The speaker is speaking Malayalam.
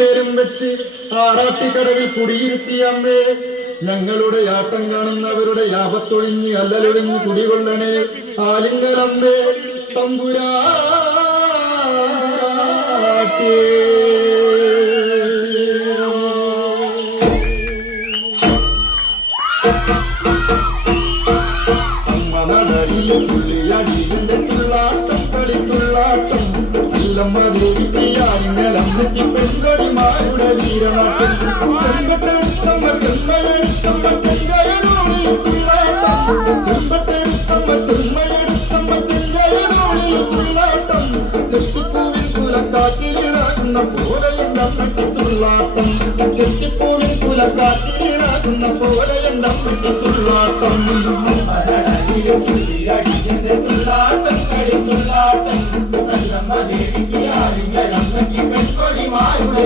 മേലും വെച്ച് ആറാട്ടിക്കടവിൽ കുടിയിരുത്തിയ അമ്മേ, ഞങ്ങളുടെ ആട്ടം കാണുന്നവരുടെ യാപത്തൊഴിഞ്ഞ് അല്ലലൊഴിഞ്ഞ് കുടികൊള്ളണേ. ആലിംഗലമ്മേ തമ്പുരാട്ടി. പുള്ളിയടിയുടെ തുള്ളാട്ടം കളിത്തുള്ളാട്ടം ഇല്ലമ്മ ദേവിക്ക് ആലിംഗലമ്മയ്ക്ക് പെൺകൊടിമാരുടെ വീരമാട്ടം. ചെമ്പട്ടെടുത്തമ്മ ചെമ്മയെടുത്തമ്മ ചെങ്കയനോളി തുള്ളാട്ടം. ചെമ്പട്ടെടുത്തമ്മ ചെമ്മയെടുത്തമ്മ ചെങ്കയനോളി തുള്ളാട്ടം. ചെട്ടിപ്പൂവിൻ കുലക്കാറ്റിലിളകുന്ന പോലെ എന്തമ്മയ്ക്ക് തുള്ളാട്ടം. ചെട്ടിപ്പൂവിൻ കുലക്കാറ്റിലിളകുന്ന പോലെ എന്തമ്മയ്ക്ക് തുള്ളാട്ടം. പുള്ളിയടിയുടെ തുള്ളാട്ടം കളിത്തുള്ളാട്ടം കല്ലമ്മ ദേവിക്ക് ആലിംഗലമ്മയ്ക്ക് പെൺകൊടിമാരുടെ